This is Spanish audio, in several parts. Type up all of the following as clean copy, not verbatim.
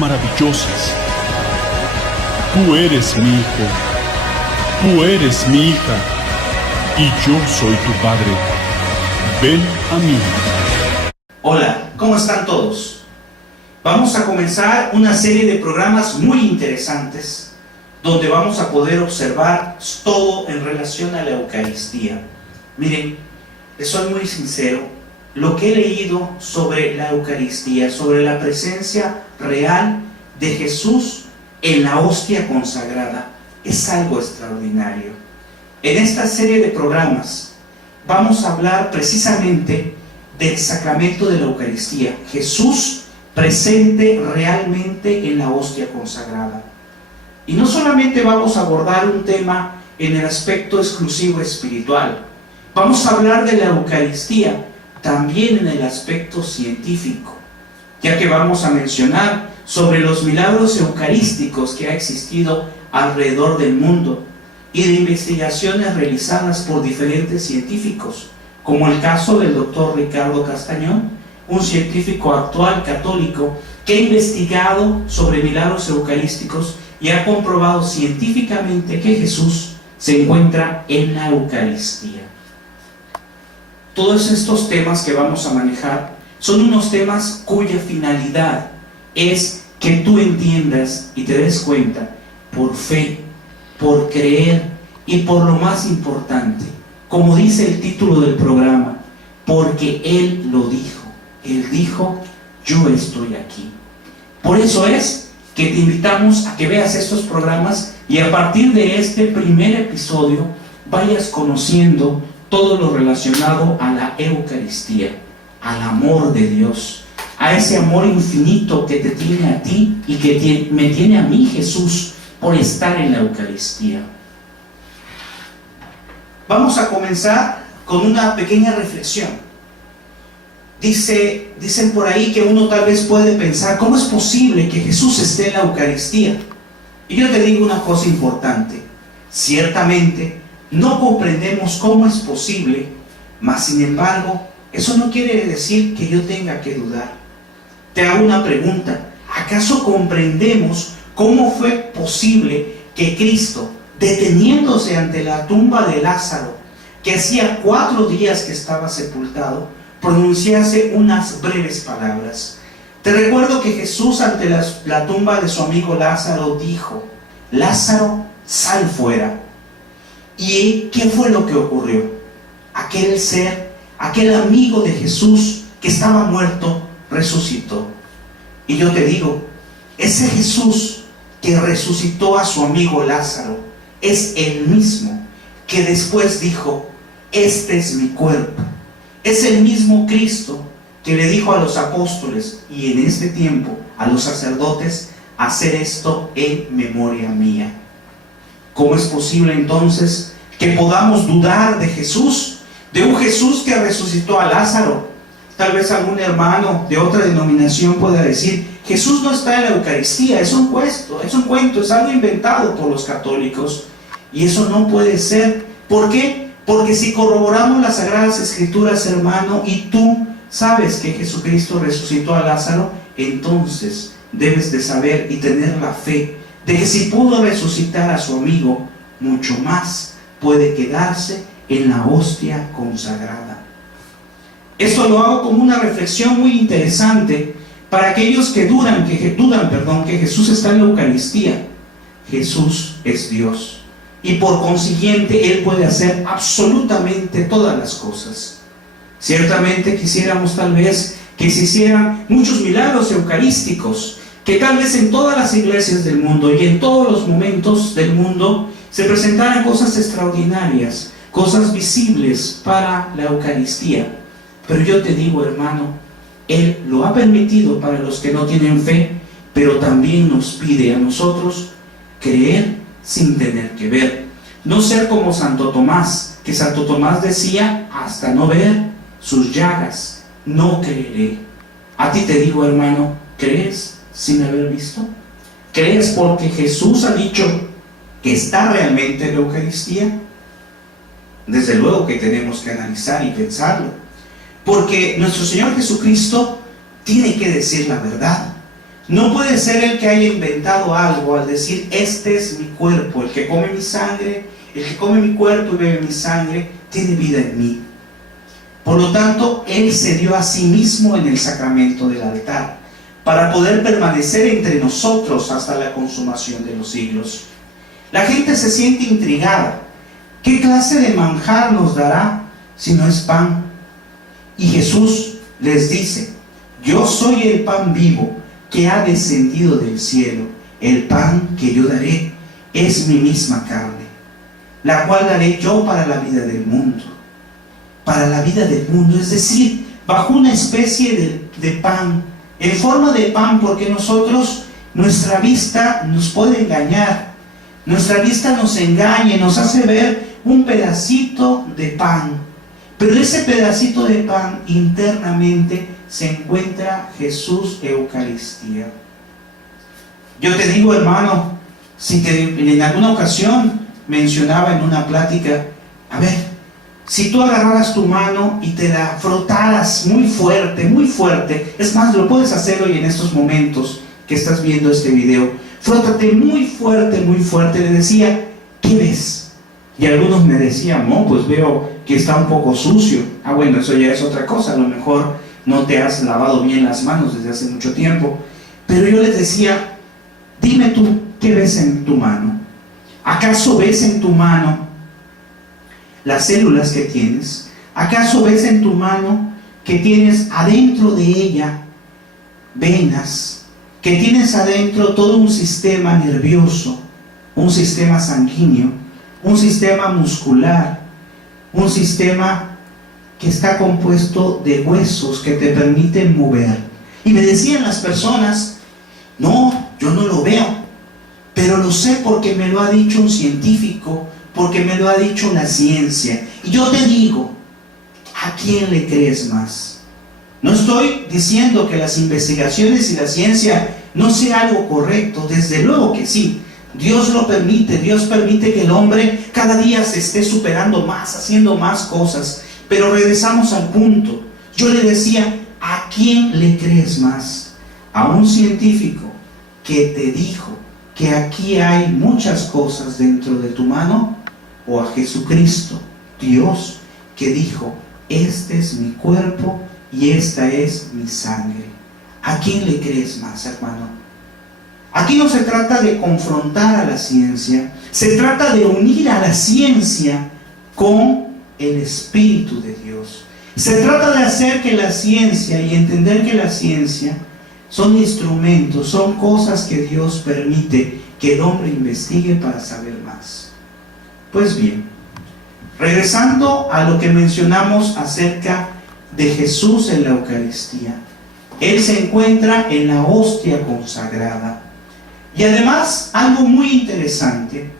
maravillosas. Tú eres mi hijo, tú eres mi hija, y yo soy tu padre. Ven a mí. Hola, ¿cómo están todos? Vamos a comenzar una serie de programas muy interesantes donde vamos a poder observar todo en relación a la Eucaristía. Miren, les soy muy sincero, lo que he leído sobre la Eucaristía, sobre la presencia real de Jesús en la hostia consagrada, es algo extraordinario. En esta serie de programas vamos a hablar precisamente del sacramento de la Eucaristía, Jesús presente realmente en la hostia consagrada. Y no solamente vamos a abordar un tema en el aspecto exclusivo espiritual, vamos a hablar de la Eucaristía también en el aspecto científico, ya que vamos a mencionar sobre los milagros eucarísticos que ha existido alrededor del mundo y de investigaciones realizadas por diferentes científicos, como el caso del doctor Ricardo Castañón, un científico actual católico que ha investigado sobre milagros eucarísticos y ha comprobado científicamente que Jesús se encuentra en la Eucaristía. Todos estos temas que vamos a manejar son unos temas cuya finalidad es que tú entiendas y te des cuenta, por fe, por creer y por lo más importante, como dice el título del programa, porque Él lo dijo. Él dijo, yo estoy aquí. Por eso es que te invitamos a que veas estos programas y a partir de este primer episodio vayas conociendo todo lo relacionado a la Eucaristía, al amor de Dios, a ese amor infinito que te tiene a ti y que me tiene a mí, Jesús, por estar en la Eucaristía. Vamos a comenzar con una pequeña reflexión. Dicen por ahí que uno tal vez puede pensar, ¿cómo es posible que Jesús esté en la Eucaristía? Y yo te digo una cosa importante, ciertamente no comprendemos cómo es posible, mas sin embargo, eso no quiere decir que yo tenga que dudar. Te hago una pregunta, ¿acaso comprendemos cómo fue posible que Cristo, deteniéndose ante la tumba de Lázaro, que hacía 4 días que estaba sepultado, pronunciase unas breves palabras? Te recuerdo que Jesús ante la tumba de su amigo Lázaro dijo, Lázaro, sal fuera. ¿Y qué fue lo que ocurrió? Aquel ser, aquel amigo de Jesús que estaba muerto, resucitó. Y yo te digo, ese Jesús que resucitó a su amigo Lázaro es el mismo que después dijo, este es mi cuerpo. Es el mismo Cristo que le dijo a los apóstoles y en este tiempo a los sacerdotes, hacer esto en memoria mía. ¿Cómo es posible entonces que podamos dudar de Jesús? De un Jesús que resucitó a Lázaro. Tal vez algún hermano de otra denominación pueda decir, Jesús no está en la Eucaristía, es un cuento, es algo inventado por los católicos. Y eso no puede ser. ¿Por qué? Porque si corroboramos las Sagradas Escrituras, hermano, y tú sabes que Jesucristo resucitó a Lázaro, entonces debes de saber y tener la fe de que si pudo resucitar a su amigo, mucho más puede quedarse en la hostia consagrada. Esto lo hago como una reflexión muy interesante para aquellos que dudan que Jesús está en la Eucaristía. Jesús es Dios y por consiguiente Él puede hacer absolutamente todas las cosas. Ciertamente quisiéramos tal vez que se hicieran muchos milagros eucarísticos, que tal vez en todas las iglesias del mundo y en todos los momentos del mundo se presentaran cosas extraordinarias, cosas visibles para la Eucaristía. Pero yo te digo, hermano, Él lo ha permitido para los que no tienen fe, pero también nos pide a nosotros creer sin tener que ver. No ser como Santo Tomás, que Santo Tomás decía, hasta no ver sus llagas, no creeré. A ti te digo, hermano, ¿crees sin haber visto? ¿Crees porque Jesús ha dicho que está realmente en la Eucaristía? Desde luego que tenemos que analizar y pensarlo, porque nuestro Señor Jesucristo tiene que decir la verdad. No puede ser el que haya inventado algo al decir, este es mi cuerpo, el que come mi sangre, el que come mi cuerpo y bebe mi sangre, tiene vida en mí. Por lo tanto, Él se dio a sí mismo en el sacramento del altar, para poder permanecer entre nosotros hasta la consumación de los siglos. La gente se siente intrigada. ¿Qué clase de manjar nos dará si no es pan? Y Jesús les dice, yo soy el pan vivo que ha descendido del cielo. El pan que yo daré es mi misma carne, la cual daré yo para la vida del mundo. Para la vida del mundo, es decir, bajo una especie de pan, en forma de pan, porque nosotros, nuestra vista nos puede engañar, nuestra vista nos engaña y nos hace ver un pedacito de pan, pero ese pedacito de pan internamente se encuentra Jesús Eucaristía. Yo te digo, hermano, si en alguna ocasión mencionaba en una plática, a ver, si tú agarraras tu mano y te la frotaras muy fuerte, es más, lo puedes hacer hoy en estos momentos que estás viendo este video, frótate muy fuerte, le decía, ¿qué ves? Y algunos me decían, no, pues veo que está un poco sucio. Ah, bueno, eso ya es otra cosa, a lo mejor no te has lavado bien las manos desde hace mucho tiempo. Pero yo les decía, dime tú, ¿qué ves en tu mano? ¿Acaso ves en tu mano las células que tienes? ¿Acaso ves en tu mano que tienes adentro de ella venas, que tienes adentro todo un sistema nervioso, un sistema sanguíneo, un sistema muscular, un sistema que está compuesto de huesos que te permiten mover? Y me decían las personas, no, yo no lo veo, pero lo sé porque me lo ha dicho un científico, porque me lo ha dicho la ciencia. Y yo te digo, ¿a quién le crees más? No estoy diciendo que las investigaciones y la ciencia no sea algo correcto, desde luego que sí. Dios lo permite, Dios permite que el hombre cada día se esté superando más, haciendo más cosas. Pero regresamos al punto. Yo le decía, ¿a quién le crees más? ¿A un científico que te dijo que aquí hay muchas cosas dentro de tu mano? ¿O a Jesucristo, Dios, que dijo, este es mi cuerpo y esta es mi sangre? ¿A quién le crees más, hermano? Aquí no se trata de confrontar a la ciencia, se trata de unir a la ciencia con el Espíritu de Dios. Se trata de hacer que la ciencia y entender que la ciencia son instrumentos, son cosas que Dios permite que el hombre investigue para saber más. Pues bien, regresando a lo que mencionamos acerca de Jesús en la Eucaristía, Él se encuentra en la hostia consagrada. Y además, algo muy interesante,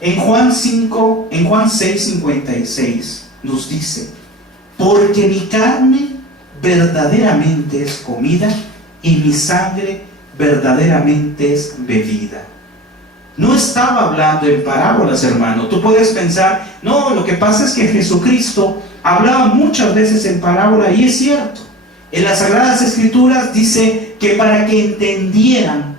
en Juan 6:56 nos dice, porque mi carne verdaderamente es comida y mi sangre verdaderamente es bebida. No estaba hablando en parábolas, hermano. Tú puedes pensar, no, lo que pasa es que Jesucristo hablaba muchas veces en parábola, y es cierto. En las Sagradas Escrituras dice que para que entendieran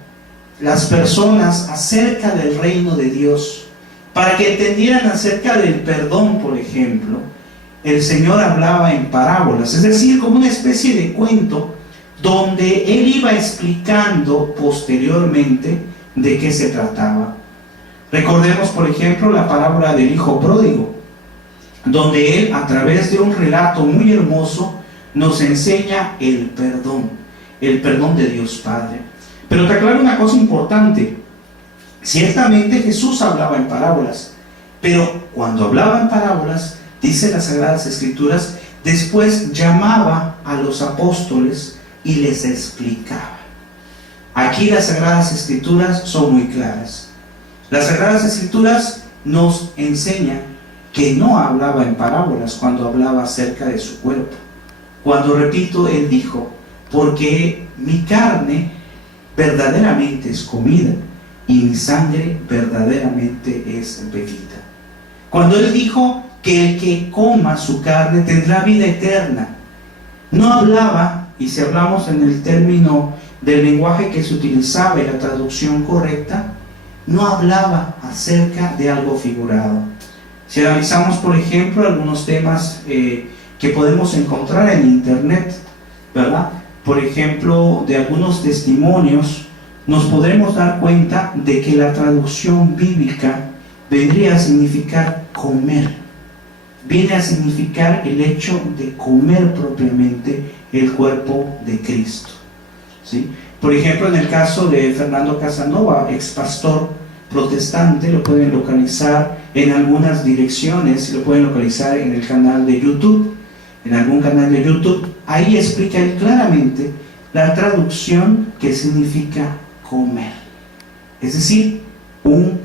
las personas acerca del reino de Dios, para que entendieran acerca del perdón, por ejemplo, el Señor hablaba en parábolas, es decir, como una especie de cuento donde Él iba explicando posteriormente de qué se trataba. Recordemos, por ejemplo, la parábola del hijo pródigo, donde Él, a través de un relato muy hermoso, nos enseña el perdón de Dios Padre. Pero te aclaro una cosa importante. Ciertamente Jesús hablaba en parábolas, pero cuando hablaba en parábolas, dice las Sagradas Escrituras, después llamaba a los apóstoles y les explicaba. Aquí las Sagradas Escrituras son muy claras. Las Sagradas Escrituras nos enseñan que no hablaba en parábolas cuando hablaba acerca de su cuerpo. Cuando, repito, Él dijo, porque mi carne verdaderamente es comida y mi sangre verdaderamente es bebida. Cuando Él dijo que el que coma su carne tendrá vida eterna, no hablaba, y si hablamos en el término del lenguaje que se utilizaba y la traducción correcta, no hablaba acerca de algo figurado. Si analizamos, por ejemplo, algunos temas que podemos encontrar en internet, ¿verdad? Por ejemplo, de algunos testimonios, nos podremos dar cuenta de que la traducción bíblica vendría a significar comer. Viene a significar el hecho de comer propiamente el cuerpo de Cristo, ¿sí? Por ejemplo, en el caso de Fernando Casanova, ex pastor protestante, lo pueden localizar en algunas direcciones, lo pueden localizar en el canal de YouTube, en algún canal de YouTube. Ahí explica él claramente la traducción que significa comer, es decir, un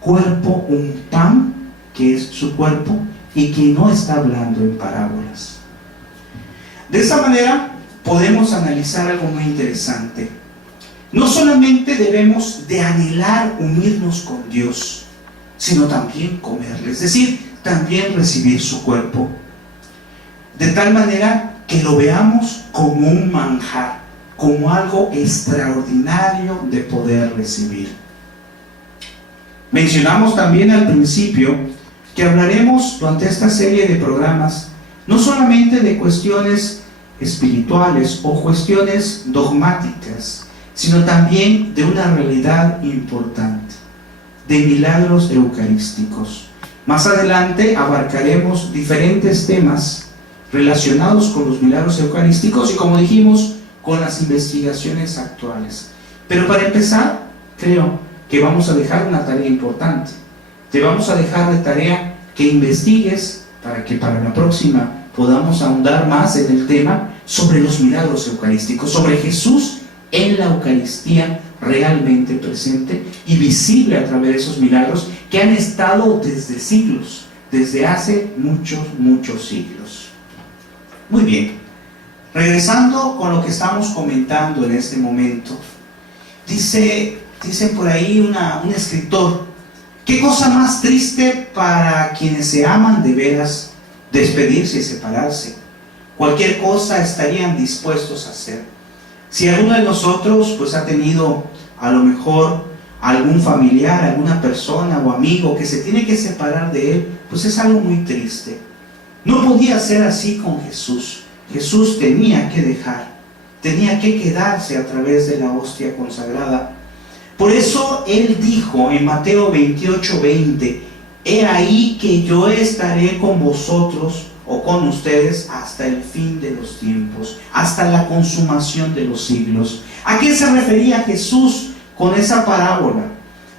cuerpo, un pan que es su cuerpo y que no está hablando en parábolas. De esta manera podemos analizar algo muy interesante. No solamente debemos de anhelar unirnos con Dios, sino también comerle, es decir, también recibir su cuerpo, de tal manera que lo veamos como un manjar, como algo extraordinario de poder recibir. Mencionamos también al principio que hablaremos durante esta serie de programas no solamente de cuestiones espirituales o cuestiones dogmáticas, sino también de una realidad importante, de milagros eucarísticos. Más adelante abarcaremos diferentes temas relacionados con los milagros eucarísticos y, como dijimos, con las investigaciones actuales. Pero para empezar, creo que vamos a dejar una tarea importante. Te vamos a dejar de tarea que investigues para que para la próxima podamos ahondar más en el tema sobre los milagros eucarísticos, sobre Jesús en la Eucaristía realmente presente y visible a través de esos milagros que han estado desde siglos, desde hace muchos siglos. Muy bien, regresando con lo que estamos comentando en este momento, dice por ahí un escritor: qué cosa más triste para quienes se aman de veras, despedirse y separarse. Cualquier cosa estarían dispuestos a hacer. Si alguno de nosotros pues ha tenido a lo mejor algún familiar, alguna persona o amigo que se tiene que separar de él, pues es algo muy triste. No podía ser así con Jesús. Jesús tenía que dejar, tenía que quedarse a través de la hostia consagrada. Por eso Él dijo en Mateo 28:20: he ahí que yo estaré con vosotros o con ustedes hasta el fin de los tiempos, hasta la consumación de los siglos. ¿A qué se refería Jesús con esa parábola?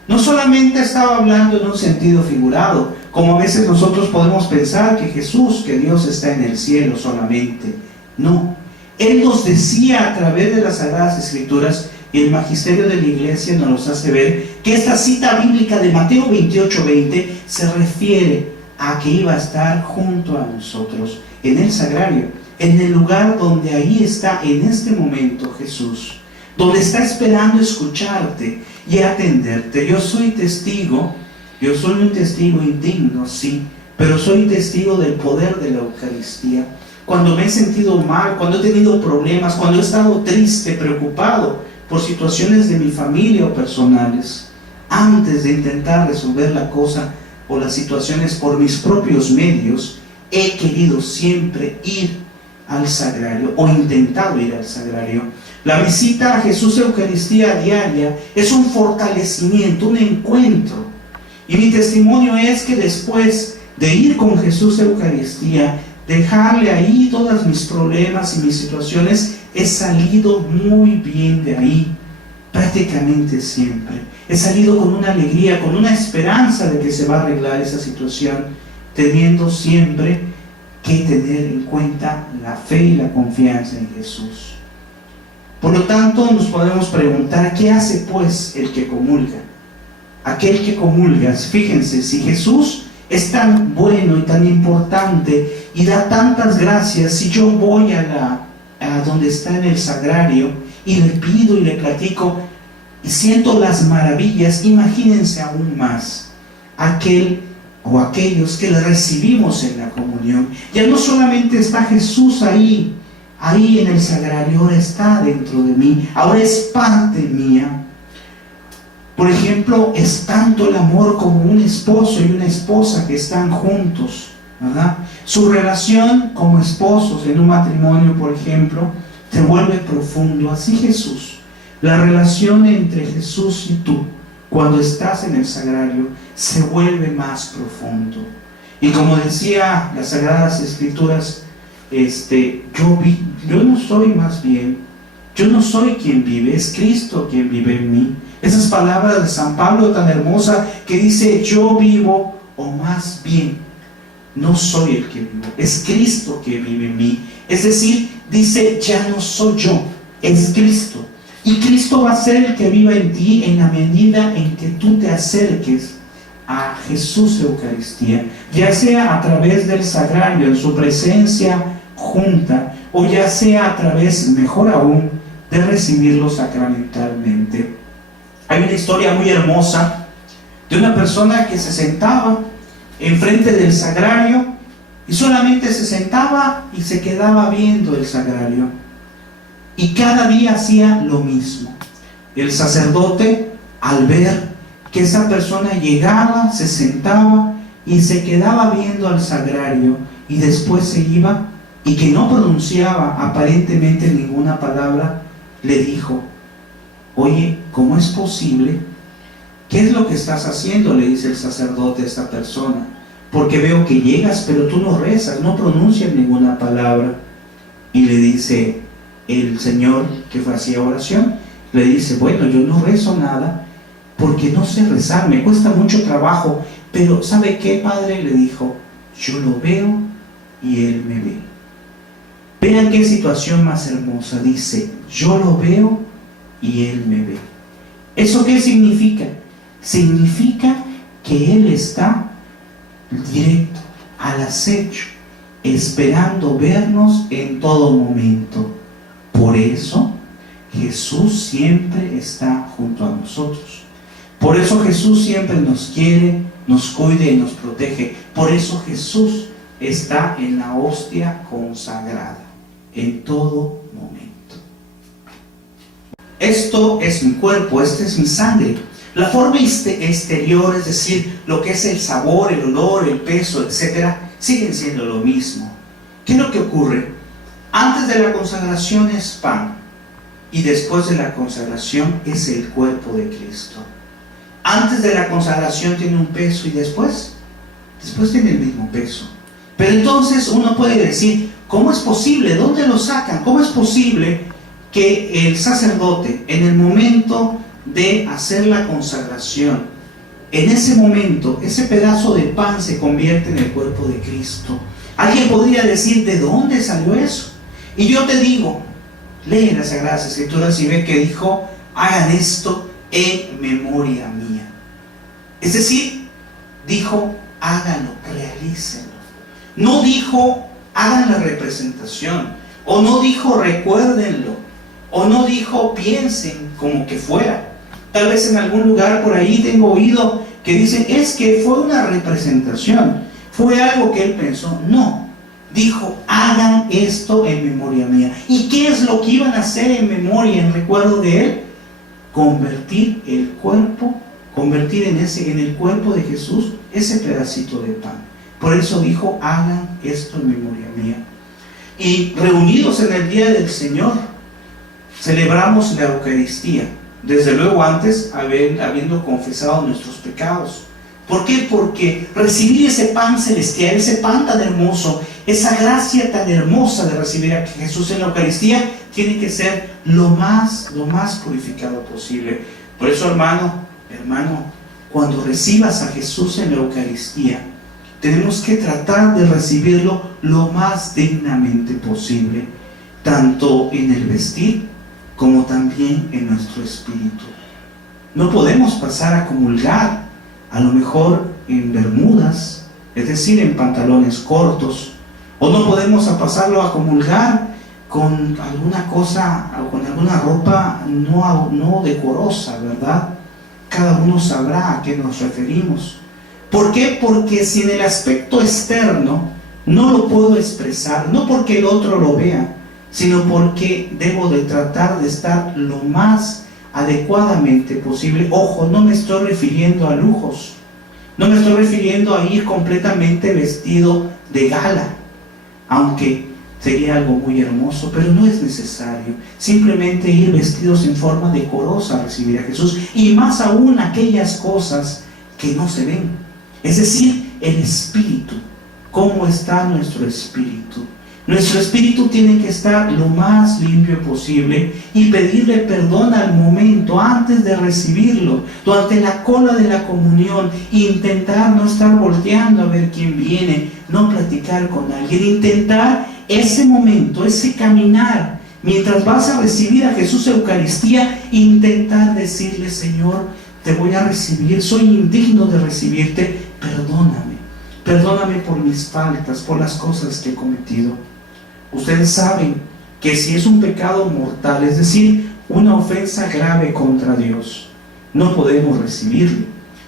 No solamente estaba hablando en un sentido figurado, como a veces nosotros podemos pensar que Jesús, que Dios está en el cielo solamente. No, Él nos decía a través de las Sagradas Escrituras, y el magisterio de la Iglesia nos hace ver que esta cita bíblica de Mateo 28:20 se refiere a que iba a estar junto a nosotros en el sagrario, en el lugar donde ahí está en este momento Jesús, donde está esperando escucharte y atenderte. Yo soy testigo, yo soy un testigo indigno, sí, pero soy testigo del poder de la Eucaristía. Cuando me he sentido mal, cuando he tenido problemas, cuando he estado triste, preocupado por situaciones de mi familia o personales, antes de intentar resolver la cosa o las situaciones por mis propios medios, he querido siempre ir al sagrario o intentado ir al sagrario. La visita a Jesús Eucaristía diaria es un fortalecimiento, un encuentro. Y mi testimonio es que después de ir con Jesús Eucaristía, dejarle ahí todos mis problemas y mis situaciones, he salido muy bien de ahí, prácticamente siempre. He salido con una alegría, con una esperanza de que se va a arreglar esa situación, teniendo siempre que tener en cuenta la fe y la confianza en Jesús. Por lo tanto, nos podemos preguntar, ¿qué hace pues el que comulga? Aquel que comulga, fíjense, si Jesús es tan bueno y tan importante y da tantas gracias, si yo voy a donde está en el sagrario y le pido y le platico y siento las maravillas, imagínense aún más aquel o aquellos que le recibimos en la comunión. Ya no solamente está Jesús ahí ahí en el sagrario, ahora está dentro de mí, ahora es parte mía. Por ejemplo, es tanto el amor como un esposo y una esposa que están juntos, ¿verdad? Su relación como esposos en un matrimonio, por ejemplo, se vuelve profundo. Así Jesús, la relación entre Jesús y tú, cuando estás en el sagrario, se vuelve más profundo. Y como decía las Sagradas Escrituras, yo no soy más bien, yo no soy quien vive, es Cristo quien vive en mí. Esas palabras de San Pablo tan hermosa que dice, yo vivo, o más bien, no soy el que vivo, es Cristo que vive en mí. Es decir, dice, ya no soy yo, es Cristo. Y Cristo va a ser el que viva en ti en la medida en que tú te acerques a Jesús Eucaristía, ya sea a través del sagrario, en su presencia junta, o ya sea a través, mejor aún, de recibirlo sacramentalmente. Hay una historia muy hermosa de una persona que se sentaba enfrente del sagrario y solamente se sentaba y se quedaba viendo el sagrario. Y cada día hacía lo mismo. El sacerdote, al ver que esa persona llegaba, se sentaba y se quedaba viendo al sagrario y después se iba y que no pronunciaba aparentemente ninguna palabra, le dijo, oye, ¿cómo es posible? ¿Qué es lo que estás haciendo?, le dice el sacerdote a esta persona, porque veo que llegas pero tú no rezas, no pronuncias ninguna palabra. Y le dice el Señor que hacía oración, le dice, bueno, yo no rezo nada porque no sé rezar, me cuesta mucho trabajo, pero ¿sabe qué, Padre?, le dijo, yo lo veo y Él me ve. Vean qué situación más hermosa, dice, yo lo veo y Él me ve. ¿Eso qué significa? Significa que Él está directo, al acecho, esperando vernos en todo momento. Por eso Jesús siempre está junto a nosotros. Por eso Jesús siempre nos quiere, nos cuida y nos protege. Por eso Jesús está en la hostia consagrada, en todo momento. Esto es mi cuerpo, esta es mi sangre. La forma exterior, es decir, lo que es el sabor, el olor, el peso, etc., siguen siendo lo mismo. ¿Qué es lo que ocurre? Antes de la consagración es pan y después de la consagración es el cuerpo de Cristo. Antes de la consagración tiene un peso y después tiene el mismo peso. Pero entonces uno puede decir, ¿cómo es posible? ¿Dónde lo sacan? ¿Cómo es posible que el sacerdote, en el momento de hacer la consagración, en ese momento, ese pedazo de pan se convierte en el cuerpo de Cristo? Alguien podría decir, ¿de dónde salió eso? Y yo te digo, lee las Sagradas Escrituras y ve que dijo, hagan esto en memoria mía. Es decir, dijo, háganlo, realícenlo. No dijo, hagan la representación, o no dijo, recuérdenlo, o no dijo, piensen como que fuera. Tal vez en algún lugar por ahí tengo oído que dicen, es que fue una representación, fue algo que él pensó. No, dijo, hagan esto en memoria mía. ¿Y qué es lo que iban a hacer en memoria, en recuerdo de él? Convertir el cuerpo, convertir en el cuerpo de Jesús ese pedacito de pan. Por eso dijo, hagan esto en memoria mía. Y reunidos en el día del Señor, celebramos la Eucaristía. Desde luego antes, habiendo confesado nuestros pecados. ¿Por qué? Porque recibir ese pan celestial, ese pan tan hermoso, esa gracia tan hermosa de recibir a Jesús en la Eucaristía, tiene que ser lo más purificado posible. Por eso, hermano, cuando recibas a Jesús en la Eucaristía, tenemos que tratar de recibirlo lo más dignamente posible, tanto en el vestir como también en nuestro espíritu. No podemos pasar a comulgar a lo mejor en bermudas, es decir, en pantalones cortos, o no podemos pasarlo a comulgar con alguna cosa o con alguna ropa no decorosa, ¿verdad? Cada uno sabrá a qué nos referimos. ¿Por qué? Porque si en el aspecto externo no lo puedo expresar, no porque el otro lo vea, sino porque debo de tratar de estar lo más adecuadamente posible. Ojo, no me estoy refiriendo a lujos, no me estoy refiriendo a ir completamente vestido de gala, aunque sería algo muy hermoso, pero no es necesario. Simplemente ir vestidos en forma decorosa a recibir a Jesús, y más aún aquellas cosas que no se ven, es decir, el espíritu. ¿Cómo está nuestro espíritu? Nuestro espíritu tiene que estar lo más limpio posible y pedirle perdón al momento, antes de recibirlo, durante la cola de la comunión. Intentar no estar volteando a ver quién viene, no platicar con alguien, intentar ese momento, ese caminar, mientras vas a recibir a Jesús Eucaristía, intentar decirle: Señor, te voy a recibir, soy indigno de recibirte, perdóname por mis faltas, por las cosas que he cometido. Ustedes saben que si es un pecado mortal, es decir, una ofensa grave contra Dios, no podemos recibirlo.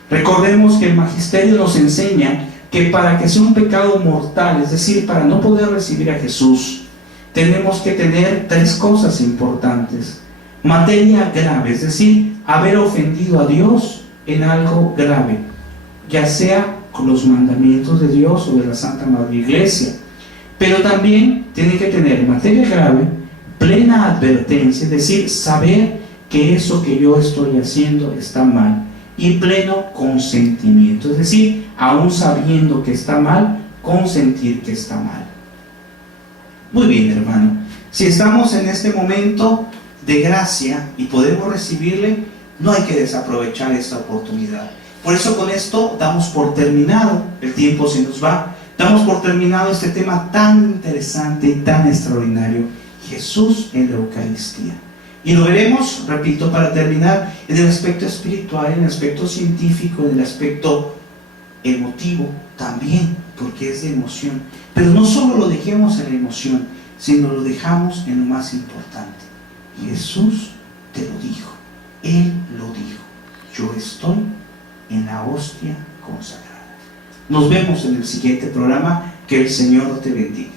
Recordemos que el magisterio nos enseña que para que sea un pecado mortal, es decir, para no poder recibir a Jesús, tenemos que tener 3 cosas importantes. Materia grave, es decir, haber ofendido a Dios en algo grave, ya sea con los mandamientos de Dios o de la Santa Madre Iglesia. Pero también tiene que tener materia grave, plena advertencia, es decir, saber que eso que yo estoy haciendo está mal, y pleno consentimiento, es decir, aún sabiendo que está mal, consentir que está mal. Muy bien, hermano, si estamos en este momento de gracia y podemos recibirle, no hay que desaprovechar esta oportunidad. Por eso con esto damos por terminado, el tiempo se nos va, damos por terminado este tema tan interesante y tan extraordinario: Jesús en la Eucaristía. Y lo veremos, repito, para terminar, en el aspecto espiritual, en el aspecto científico, en el aspecto emotivo también, porque es de emoción. Pero no solo lo dejemos en la emoción, sino lo dejamos en lo más importante. Jesús te lo dijo, Él lo dijo: yo estoy en la hostia consagrada. Nos vemos en el siguiente programa. Que el Señor te bendiga.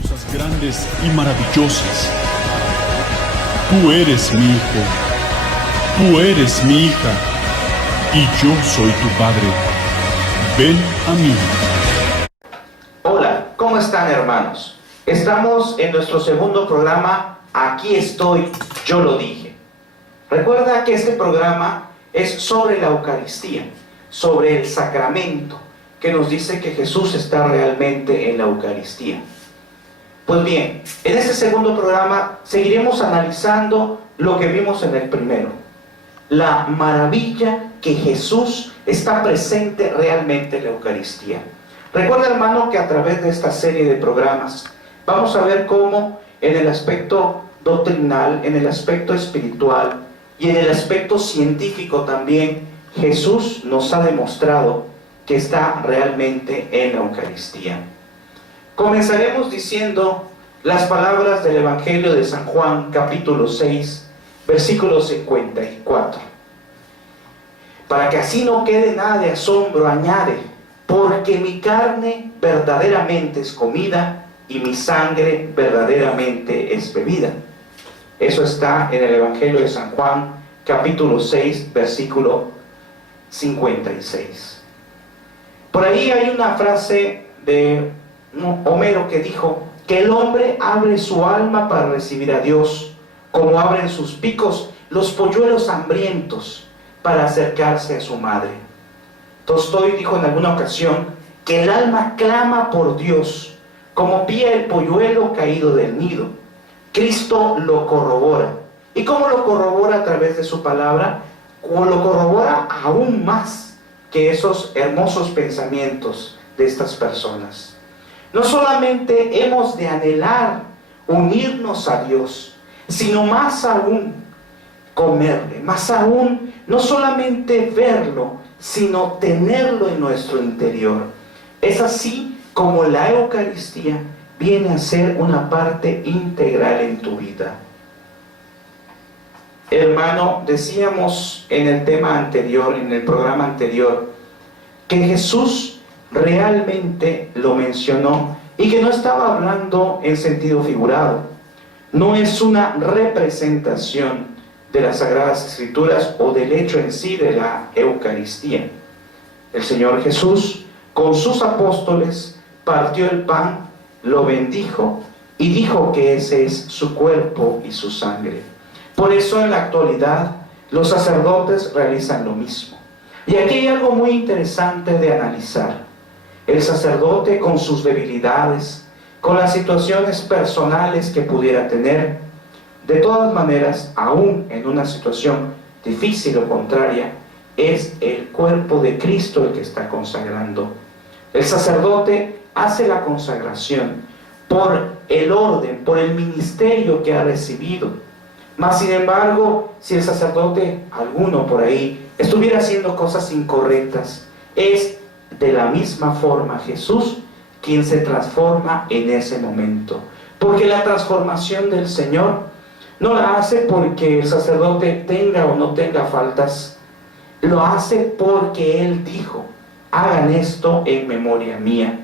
Cosas grandes y maravillosas. Tú eres mi hijo, tú eres mi hija, y yo soy tu padre. Ven a mí. Hola, ¿cómo están, hermanos? Estamos en nuestro segundo programa, Aquí estoy, yo lo dije. Recuerda que este programa es sobre la Eucaristía, sobre el sacramento, que nos dice que Jesús está realmente en la Eucaristía. Pues bien, en este segundo programa seguiremos analizando lo que vimos en el primero: la maravilla que Jesús está presente realmente en la Eucaristía. Recuerda, hermano, que a través de esta serie de programas vamos a ver cómo en el aspecto doctrinal, en el aspecto espiritual y en el aspecto científico también, Jesús nos ha demostrado que está realmente en la Eucaristía. Comenzaremos diciendo las palabras del Evangelio de San Juan, capítulo 6, versículo 54. Para que así no quede nada de asombro, añade: porque mi carne verdaderamente es comida y mi sangre verdaderamente es bebida. Eso está en el Evangelio de San Juan, capítulo 6, versículo 56. Por ahí hay una frase de Homero que dijo que el hombre abre su alma para recibir a Dios, como abren sus picos los polluelos hambrientos para acercarse a su madre. Tolstói dijo en alguna ocasión que el alma clama por Dios, como pía el polluelo caído del nido. Cristo lo corrobora. ¿Y cómo lo corrobora? A través de su palabra. Lo corrobora aún más que esos hermosos pensamientos de estas personas. No solamente hemos de anhelar unirnos a Dios, sino más aún comerle, más aún no solamente verlo, sino tenerlo en nuestro interior. Es así como la Eucaristía viene a ser una parte integral en tu vida. Hermano, decíamos en el tema anterior, en el programa anterior, que Jesús realmente lo mencionó y que no estaba hablando en sentido figurado. No es una representación de las Sagradas Escrituras o del hecho en sí de la Eucaristía. El Señor Jesús, con sus apóstoles, partió el pan, lo bendijo y dijo que ese es su cuerpo y su sangre. Por eso en la actualidad los sacerdotes realizan lo mismo. Y aquí hay algo muy interesante de analizar. El sacerdote, con sus debilidades, con las situaciones personales que pudiera tener, de todas maneras, aún en una situación difícil o contraria, es el cuerpo de Cristo el que está consagrando. El sacerdote hace la consagración por el orden, por el ministerio que ha recibido. Mas, sin embargo, si el sacerdote, alguno por ahí, estuviera haciendo cosas incorrectas, es de la misma forma Jesús quien se transforma en ese momento. Porque la transformación del Señor no la hace porque el sacerdote tenga o no tenga faltas, lo hace porque Él dijo: hagan esto en memoria mía.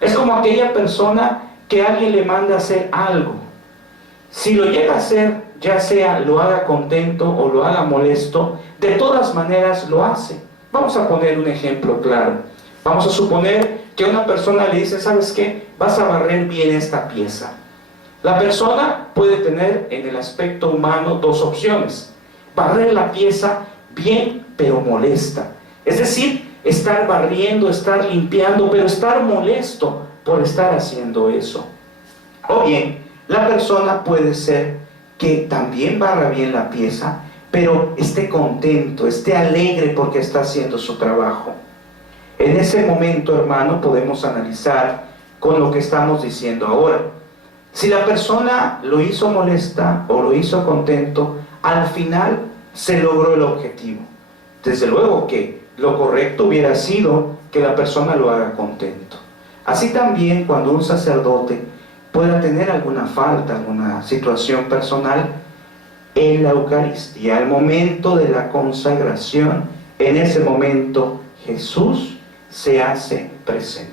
Es como aquella persona que alguien le manda a hacer algo. Si lo llega a hacer, ya sea lo haga contento o lo haga molesto, de todas maneras lo hace. Vamos a poner un ejemplo claro. Vamos a suponer que una persona le dice: ¿sabes qué? Vas a barrer bien esta pieza. La persona puede tener en el aspecto humano dos opciones: barrer la pieza bien, pero molesta. Es decir, estar barriendo, estar limpiando, pero estar molesto por estar haciendo eso. O bien, la persona puede ser que también barra bien la pieza, pero esté contento, esté alegre porque está haciendo su trabajo. En ese momento, hermano, podemos analizar con lo que estamos diciendo ahora. Si la persona lo hizo molesta o lo hizo contento, al final se logró el objetivo. Desde luego que lo correcto hubiera sido que la persona lo haga contento. Así también, cuando un sacerdote pueda tener alguna falta, alguna situación personal, en la Eucaristía, al momento de la consagración, en ese momento Jesús se hace presente.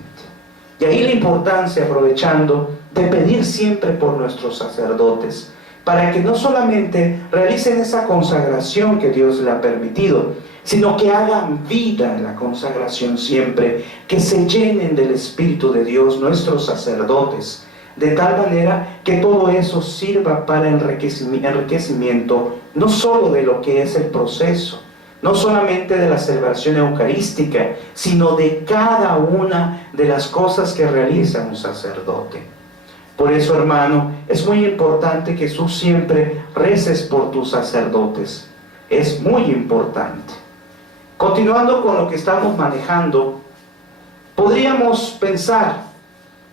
Y ahí la importancia, aprovechando, de pedir siempre por nuestros sacerdotes, para que no solamente realicen esa consagración que Dios le ha permitido, sino que hagan vida en la consagración siempre, que se llenen del Espíritu de Dios nuestros sacerdotes, de tal manera que todo eso sirva para enriquecimiento, no solo de lo que es el proceso, no solamente de la celebración eucarística, sino de cada una de las cosas que realiza un sacerdote. Por eso, hermano, es muy importante que tú siempre reces por tus sacerdotes. Es muy importante. Continuando con lo que estamos manejando, podríamos pensar,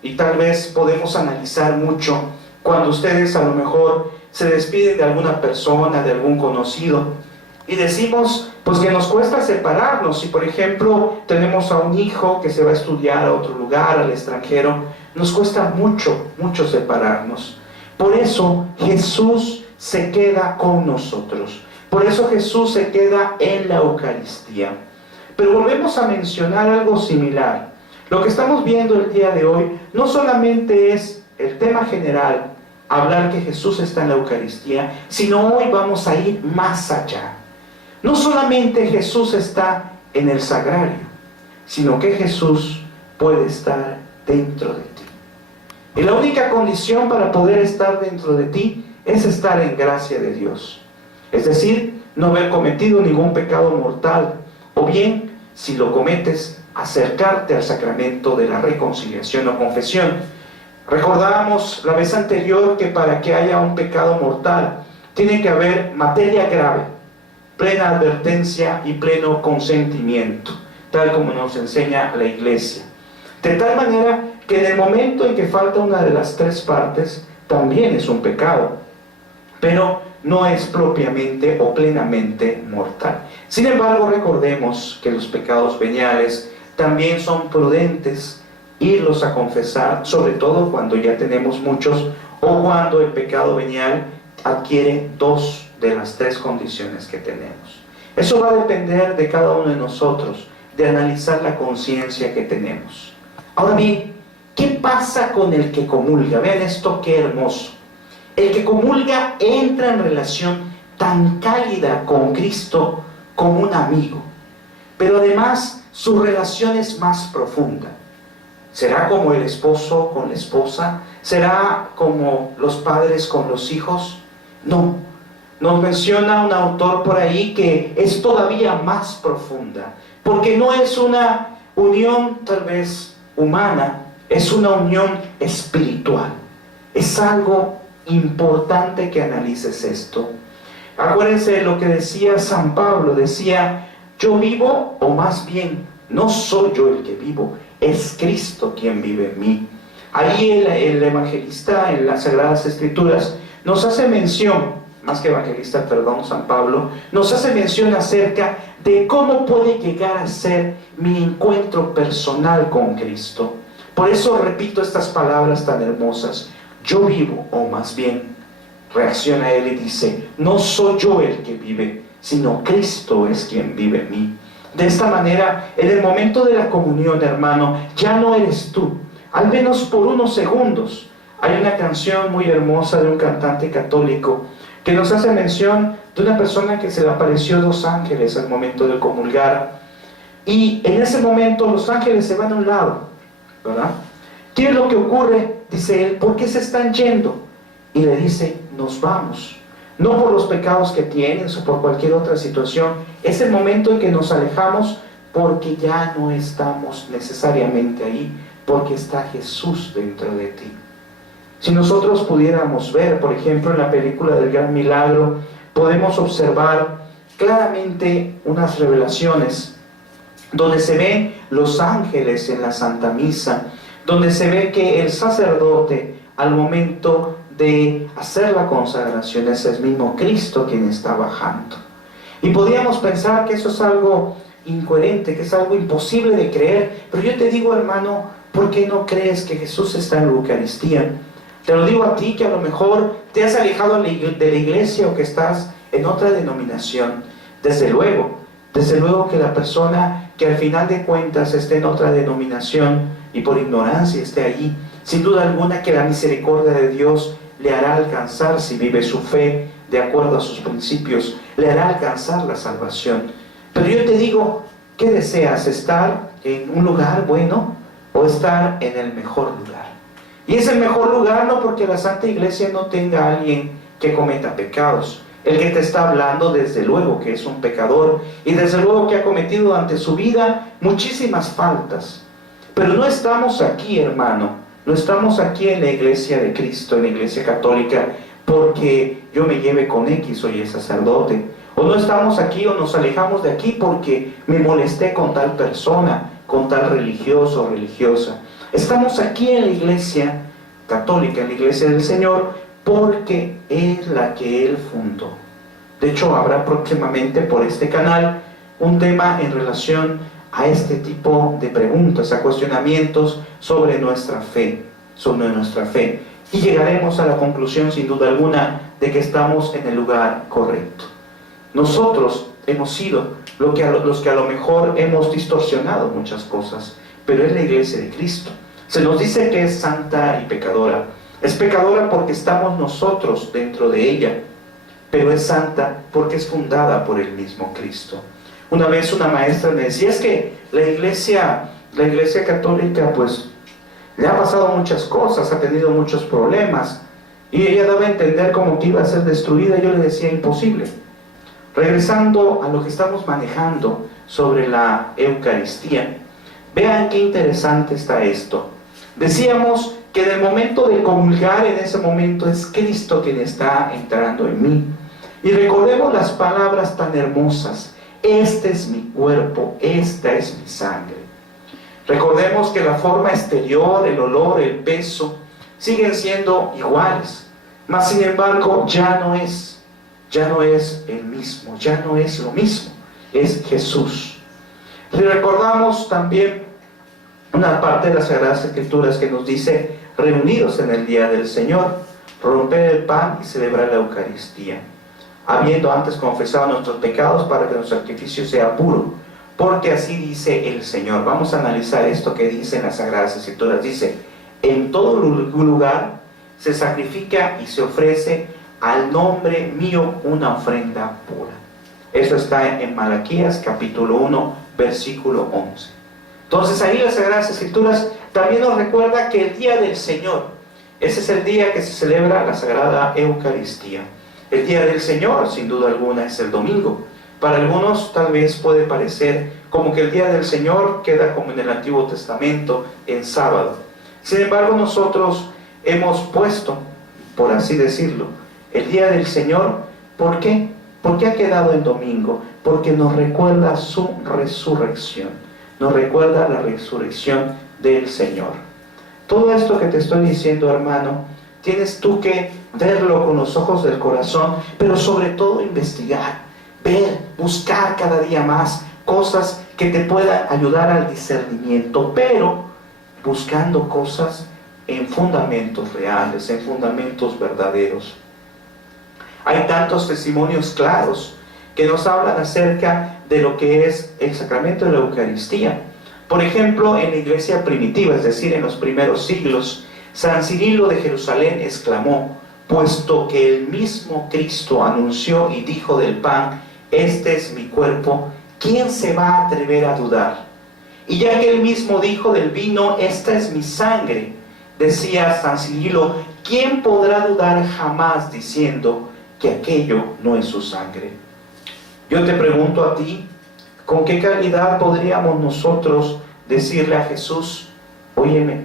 y tal vez podemos analizar mucho, cuando ustedes a lo mejor se despiden de alguna persona, de algún conocido, y decimos, pues que nos cuesta separarnos. Si por ejemplo tenemos a un hijo que se va a estudiar a otro lugar, al extranjero, nos cuesta mucho separarnos. Por eso Jesús se queda con nosotros. Por eso Jesús se queda en la Eucaristía. Pero volvemos a mencionar algo similar. Lo que estamos viendo el día de hoy no solamente es el tema general, hablar que Jesús está en la Eucaristía, sino hoy vamos a ir más allá. No solamente Jesús está en el sagrario, sino que Jesús puede estar dentro de ti. Y la única condición para poder estar dentro de ti es estar en gracia de Dios. Es decir, no haber cometido ningún pecado mortal, o bien, si lo cometes, acercarte al sacramento de la reconciliación o confesión. Recordábamos la vez anterior que para que haya un pecado mortal, tiene que haber materia grave, plena advertencia y pleno consentimiento, tal como nos enseña la Iglesia. De tal manera que en el momento en que falta una de las tres partes, también es un pecado. pero no es propiamente o plenamente mortal. Sin embargo, recordemos que los pecados veniales también son prudentes irlos a confesar, sobre todo cuando ya tenemos muchos o cuando el pecado venial adquiere 2 de las 3 condiciones que tenemos. Eso va a depender de cada uno de nosotros, de analizar la conciencia que tenemos. Ahora bien, ¿qué pasa con el que comulga? Vean esto, qué hermoso. El que comulga entra en relación tan cálida con Cristo como un amigo, pero además su relación es más profunda. ¿Será como el esposo con la esposa? ¿Será como los padres con los hijos? No. Nos menciona un autor por ahí que es todavía más profunda, porque no es una unión tal vez humana, es una unión espiritual. Es algo importante que analices esto. Acuérdense de lo que decía San Pablo, decía, yo vivo, o más bien, no soy yo el que vivo, es Cristo quien vive en mí. Ahí el evangelista en las Sagradas Escrituras nos hace mención, más que evangelista, perdón, San Pablo, nos hace mención acerca de cómo puede llegar a ser mi encuentro personal con Cristo. Por eso repito estas palabras tan hermosas, yo vivo, o más bien, reacciona él y dice, no soy yo el que vive, sino Cristo es quien vive en mí. De esta manera, en el momento de la comunión, hermano, ya no eres tú, al menos por unos segundos. Hay una canción muy hermosa de un cantante católico que nos hace mención de una persona que se le apareció 2 ángeles al momento de comulgar. Y en ese momento los ángeles se van a un lado, ¿verdad? ¿Qué es lo que ocurre? Dice él, ¿por qué se están yendo? Y le dice, nos vamos. No por los pecados que tienes o por cualquier otra situación. Es el momento en que nos alejamos porque ya no estamos necesariamente ahí, porque está Jesús dentro de ti. Si nosotros pudiéramos ver, por ejemplo, en la película del Gran Milagro, podemos observar claramente unas revelaciones donde se ven los ángeles en la Santa Misa, donde se ve que el sacerdote, al momento de hacer la consagración, es el mismo Cristo quien está bajando. Y podríamos pensar que eso es algo incoherente, que es algo imposible de creer, pero yo te digo, hermano, ¿por qué no crees que Jesús está en la Eucaristía? Te lo digo a ti que a lo mejor te has alejado de la iglesia o que estás en otra denominación. Desde luego que la persona que al final de cuentas esté en otra denominación y por ignorancia esté allí, sin duda alguna que la misericordia de Dios le hará alcanzar, si vive su fe de acuerdo a sus principios, le hará alcanzar la salvación. Pero yo te digo, ¿qué deseas? ¿Estar en un lugar bueno o estar en el mejor lugar? Y es el mejor lugar no porque la Santa Iglesia no tenga a alguien que cometa pecados. El que te está hablando, desde luego que es un pecador y desde luego que ha cometido durante su vida muchísimas faltas. Pero no estamos aquí, hermano, no estamos aquí en la Iglesia de Cristo, en la Iglesia Católica, porque yo me lleve con X o Y sacerdote. O no estamos aquí o nos alejamos de aquí porque me molesté con tal persona, con tal religioso o religiosa. Estamos aquí en la Iglesia Católica, en la Iglesia del Señor, porque es la que Él fundó. De hecho, habrá próximamente por este canal un tema en relación a este tipo de preguntas, a cuestionamientos sobre nuestra fe, y llegaremos a la conclusión, sin duda alguna, de que estamos en el lugar correcto. Nosotros hemos sido los que a lo mejor hemos distorsionado muchas cosas, pero es la Iglesia de Cristo. Se nos dice que es santa y pecadora. Es pecadora porque estamos nosotros dentro de ella, pero es santa porque es fundada por el mismo Cristo. Una vez una maestra me decía, es que la iglesia católica pues le ha pasado muchas cosas, ha tenido muchos problemas, y ella daba a entender como que iba a ser destruida. Yo le decía, imposible. Regresando a lo que estamos manejando sobre la Eucaristía, vean qué interesante está esto. Decíamos que en el momento de comulgar, en ese momento es Cristo quien está entrando en mí. Y recordemos las palabras tan hermosas, este es mi cuerpo, esta es mi sangre. Recordemos que la forma exterior, el olor, el peso, siguen siendo iguales. mas sin embargo ya no es el mismo, ya no es lo mismo, es Jesús. Y recordamos también una parte de las Sagradas Escrituras que nos dice: reunidos en el día del Señor, romper el pan y celebrar la Eucaristía, habiendo antes confesado nuestros pecados para que nuestro sacrificio sea puro, porque así dice el Señor. Vamos a analizar esto que dice en las Sagradas Escrituras. Dice: en todo lugar se sacrifica y se ofrece al nombre mío una ofrenda pura. Eso está en Malaquías capítulo 1 versículo 11. Entonces ahí las Sagradas Escrituras también nos recuerda que el día del Señor, ese es el día que se celebra la Sagrada Eucaristía. El día del Señor, sin duda alguna, es el domingo. Para algunos tal vez puede parecer como que el día del Señor queda como en el Antiguo Testamento, en sábado. Sin embargo, nosotros hemos puesto, por así decirlo, el día del Señor. ¿Por qué? Porque ha quedado en domingo, porque nos recuerda su resurrección, nos recuerda la resurrección del Señor. Todo esto que te estoy diciendo, hermano, tienes tú que verlo con los ojos del corazón, pero sobre todo investigar, ver, buscar cada día más cosas que te puedan ayudar al discernimiento, pero buscando cosas en fundamentos reales, en fundamentos verdaderos. Hay tantos testimonios claros que nos hablan acerca de lo que es el sacramento de la Eucaristía. Por ejemplo, en la iglesia primitiva, es decir, en los primeros siglos, San Cirilo de Jerusalén exclamó: puesto que el mismo Cristo anunció y dijo del pan: este es mi cuerpo, ¿quién se va a atrever a dudar? Y ya que él mismo dijo del vino: esta es mi sangre, decía San Cirilo, ¿quién podrá dudar jamás diciendo que aquello no es su sangre? Yo te pregunto a ti, ¿con qué calidad podríamos nosotros decirle a Jesús: óyeme,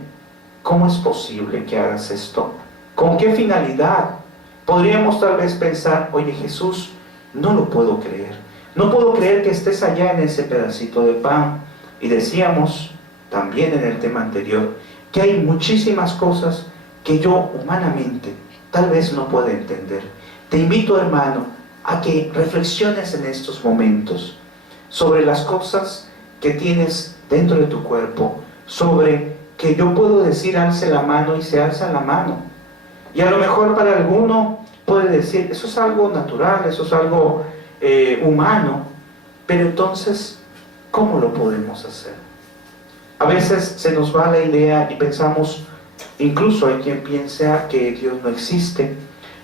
¿cómo es posible que hagas esto? ¿Con qué finalidad? Podríamos tal vez pensar: oye Jesús, no lo puedo creer. No puedo creer que estés allá en ese pedacito de pan. Y decíamos también en el tema anterior que hay muchísimas cosas que yo humanamente tal vez no pueda entender. Te invito, hermano, a que reflexiones en estos momentos sobre las cosas que tienes dentro de tu cuerpo, sobre que yo puedo decir: alce la mano, y se alza la mano. Y a lo mejor para alguno puede decir: eso es algo natural, eso es algo humano. Pero entonces, ¿cómo lo podemos hacer? A veces se nos va la idea y pensamos, incluso hay quien piensa que Dios no existe.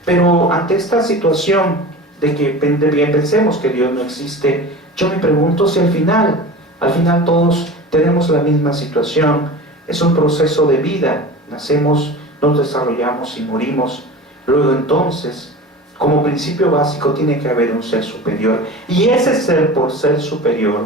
Pero ante esta situación de que pensemos que Dios no existe, yo me pregunto si al final todos tenemos la misma situación. Es un proceso de vida. Nacemos, nos desarrollamos y morimos. Luego entonces, como principio básico, tiene que haber un ser superior. Y ese ser, por ser superior,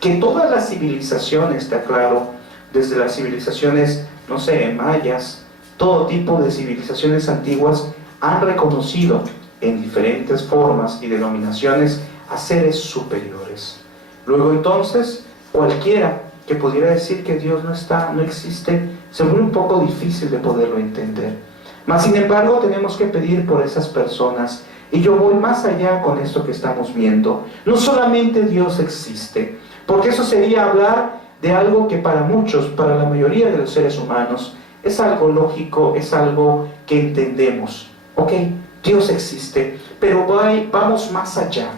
que todas las civilizaciones, está claro, desde las civilizaciones, no sé, mayas, todo tipo de civilizaciones antiguas, han reconocido en diferentes formas y denominaciones a seres superiores. Luego entonces, cualquiera que pudiera decir que Dios no está, no existe, se vuelve un poco difícil de poderlo entender. Mas sin embargo, tenemos que pedir por esas personas. Y yo voy más allá con esto que estamos viendo. No solamente Dios existe, porque eso sería hablar de algo que para muchos, para la mayoría de los seres humanos, es algo lógico, es algo que entendemos. Ok, Dios existe, pero vamos más allá.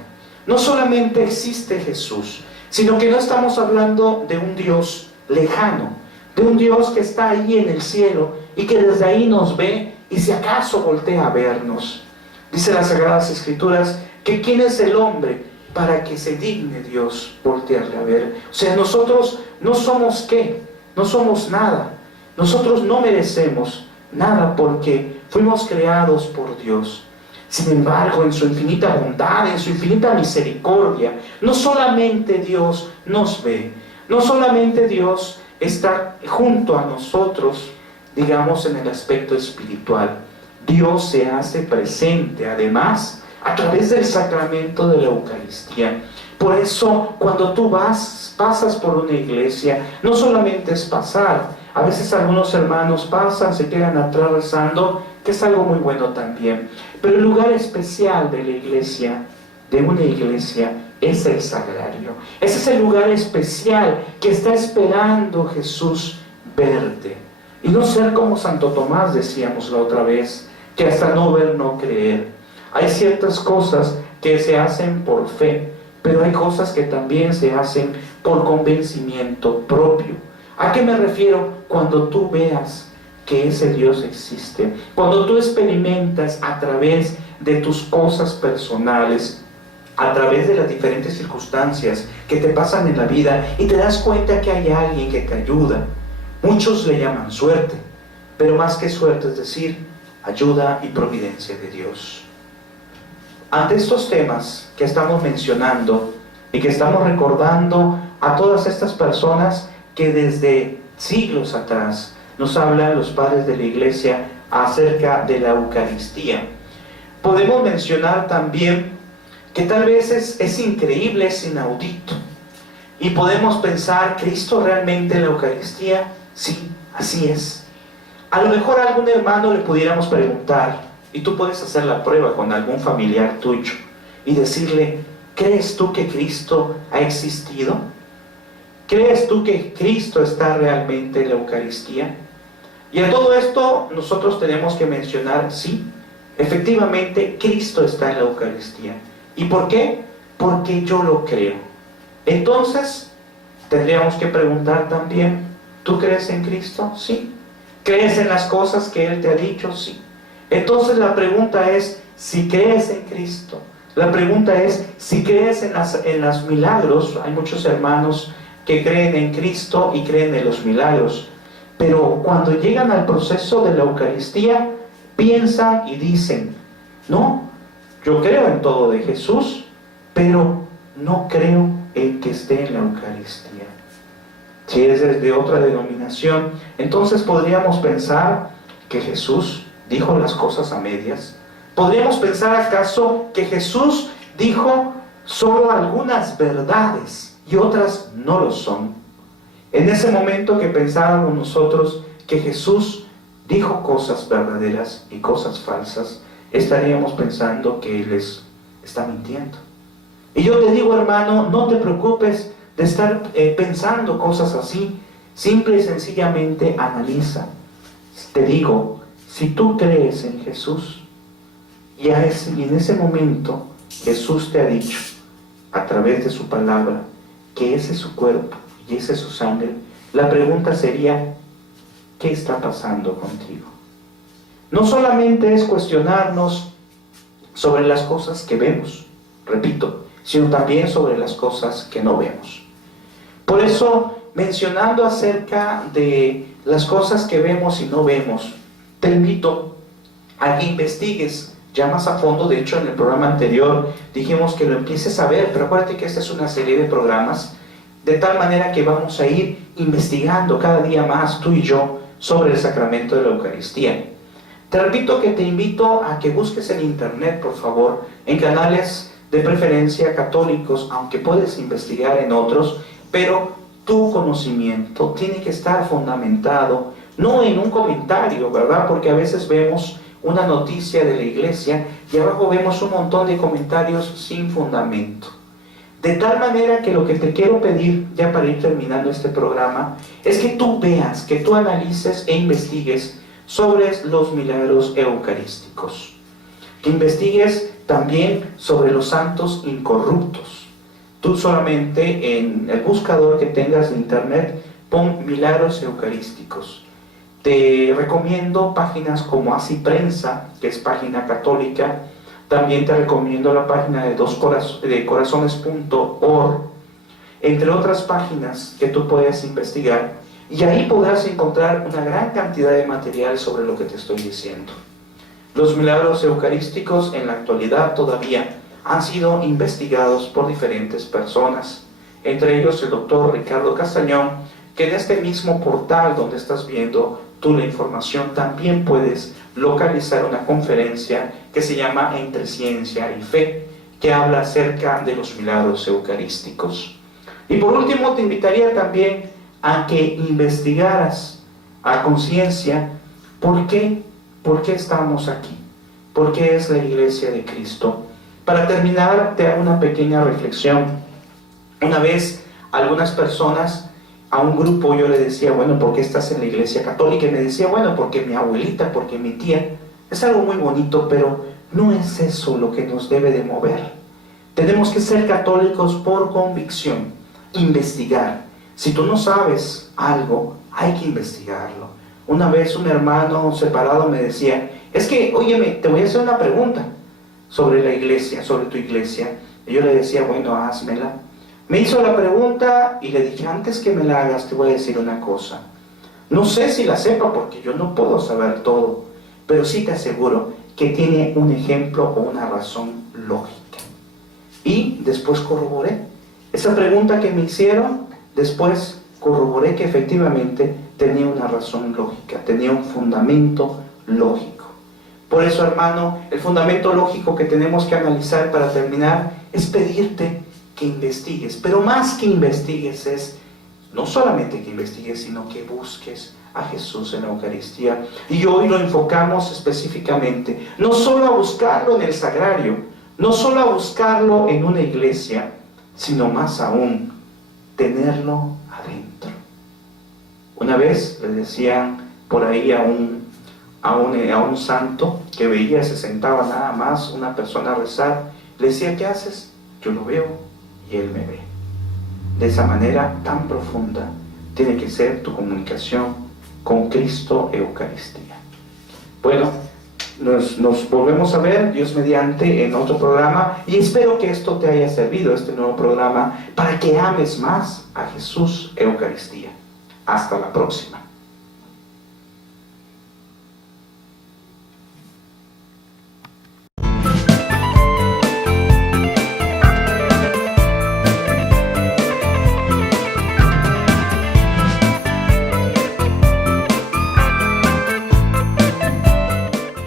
No solamente existe Jesús, sino que no estamos hablando de un Dios lejano, de un Dios que está ahí en el cielo y que desde ahí nos ve y si acaso voltea a vernos. Dice las Sagradas Escrituras que ¿quién es el hombre para que se digne Dios voltearle a ver? O sea, nosotros no somos ¿qué? No somos nada. Nosotros no merecemos nada porque fuimos creados por Dios. Sin embargo, en su infinita bondad, en su infinita misericordia, no solamente Dios nos ve, no solamente Dios está junto a nosotros, digamos en el aspecto espiritual. Dios se hace presente, además, a través del sacramento de la Eucaristía. Por eso, cuando tú pasas por una iglesia, no solamente es pasar. A veces algunos hermanos pasan, se quedan atrás rezando que es algo muy bueno también. Pero el lugar especial de la iglesia, de una iglesia, es el sagrario. Ese es el lugar especial que está esperando Jesús verte. Y no ser como Santo Tomás, decíamos la otra vez, que hasta no ver, no creer. Hay ciertas cosas que se hacen por fe, pero hay cosas que también se hacen por convencimiento propio. ¿A qué me refiero? Cuando tú veas que ese Dios existe, cuando tú experimentas a través de tus cosas personales, a través de las diferentes circunstancias que te pasan en la vida y te das cuenta que hay alguien que te ayuda. Muchos le llaman suerte, pero más que suerte es decir, ayuda y providencia de Dios. Ante estos temas que estamos mencionando y que estamos recordando a todas estas personas que desde siglos atrás nos hablan los padres de la iglesia acerca de la Eucaristía, podemos mencionar también que tal vez es increíble, es inaudito. Y podemos pensar, ¿Cristo realmente en la Eucaristía? Sí, así es. A lo mejor a algún hermano le pudiéramos preguntar, y tú puedes hacer la prueba con algún familiar tuyo, y decirle, ¿crees tú que Cristo ha existido? ¿Crees tú que Cristo está realmente en la Eucaristía? Y a todo esto nosotros tenemos que mencionar, sí, efectivamente Cristo está en la Eucaristía. ¿Y por qué? Porque yo lo creo. Entonces, tendríamos que preguntar también, ¿tú crees en Cristo? Sí. ¿Crees en las cosas que Él te ha dicho? Sí. Entonces la pregunta es, si crees en Cristo, la pregunta es, si crees en los milagros. Hay muchos hermanos que creen en Cristo y creen en los milagros, pero cuando llegan al proceso de la Eucaristía, piensan y dicen, no, yo creo en todo de Jesús, pero no creo en que esté en la Eucaristía. Si es de otra denominación, entonces podríamos pensar que Jesús dijo las cosas a medias. ¿Podríamos pensar acaso que Jesús dijo solo algunas verdades y otras no lo son? En ese momento que pensábamos nosotros que Jesús dijo cosas verdaderas y cosas falsas, estaríamos pensando que Él está mintiendo. Y yo te digo, hermano, no te preocupes de estar pensando cosas así. Simple y sencillamente analiza. Te digo, si tú crees en Jesús, y en ese momento Jesús te ha dicho, a través de su palabra, que ese es su cuerpo y esa es su sangre, la pregunta sería, ¿qué está pasando contigo? No solamente es cuestionarnos sobre las cosas que vemos, repito, sino también sobre las cosas que no vemos. Por eso, mencionando acerca de las cosas que vemos y no vemos, te invito a que investigues ya más a fondo. De hecho, en el programa anterior dijimos que lo empieces a ver, pero acuérdate que esta es una serie de programas, de tal manera que vamos a ir investigando cada día más, tú y yo, sobre el sacramento de la Eucaristía. Te repito que te invito a que busques en internet, por favor, en canales de preferencia católicos, aunque puedes investigar en otros, pero tu conocimiento tiene que estar fundamentado, no en un comentario, ¿verdad? Porque a veces vemos una noticia de la iglesia y abajo vemos un montón de comentarios sin fundamento. De tal manera que lo que te quiero pedir, ya para ir terminando este programa, es que tú veas, que tú analices e investigues sobre los milagros eucarísticos. Que investigues también sobre los santos incorruptos. Tú solamente en el buscador que tengas de internet, pon milagros eucarísticos. Te recomiendo páginas como Así Prensa, que es página católica. También te recomiendo la página de corazones.org, entre otras páginas que tú puedes investigar, y ahí podrás encontrar una gran cantidad de material sobre lo que te estoy diciendo. Los milagros eucarísticos en la actualidad todavía han sido investigados por diferentes personas, entre ellos el doctor Ricardo Castañón, que en este mismo portal donde estás viendo tú la información también puedes localizar una conferencia que se llama Entre Ciencia y Fe, que habla acerca de los milagros eucarísticos. Y por último te invitaría también a que investigaras a conciencia por qué ¿Por qué estamos aquí? ¿Por qué es la iglesia de Cristo? Para terminar, te hago una pequeña reflexión. Una vez, algunas personas, a un grupo yo le decía, bueno, ¿por qué estás en la iglesia católica? Y me decía, bueno, porque mi abuelita, porque mi tía. Es algo muy bonito, pero no es eso lo que nos debe de mover. Tenemos que ser católicos por convicción, investigar. Si tú no sabes algo, hay que investigarlo. Una vez un hermano separado me decía, es que, óyeme, te voy a hacer una pregunta sobre la iglesia, sobre tu iglesia. Y yo le decía, bueno, házmela. Me hizo la pregunta y le dije, antes que me la hagas, te voy a decir una cosa. No sé si la sepa porque yo no puedo saber todo, pero sí te aseguro que tiene un ejemplo o una razón lógica. Y después corroboré. Esa pregunta que me hicieron, después corroboré que efectivamente tenía una razón lógica, tenía un fundamento lógico. Por eso, hermano, el fundamento lógico que tenemos que analizar para terminar es pedirte que investigues, pero más que investigues es no solamente que investigues, sino que busques a Jesús en la Eucaristía. Y hoy lo enfocamos específicamente, no solo a buscarlo en el sagrario, no solo a buscarlo en una iglesia, sino más aún, tenerlo adentro. Una vez le decían por ahí a un santo que veía, se sentaba nada más una persona a rezar, le decía, ¿qué haces? Yo lo veo y él me ve. De esa manera tan profunda tiene que ser tu comunicación con Cristo Eucaristía. Bueno, nos volvemos a ver, Dios mediante, en otro programa, y espero que esto te haya servido, este nuevo programa, para que ames más a Jesús Eucaristía. Hasta la próxima.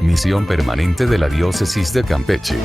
Misión Permanente de la Diócesis de Campeche.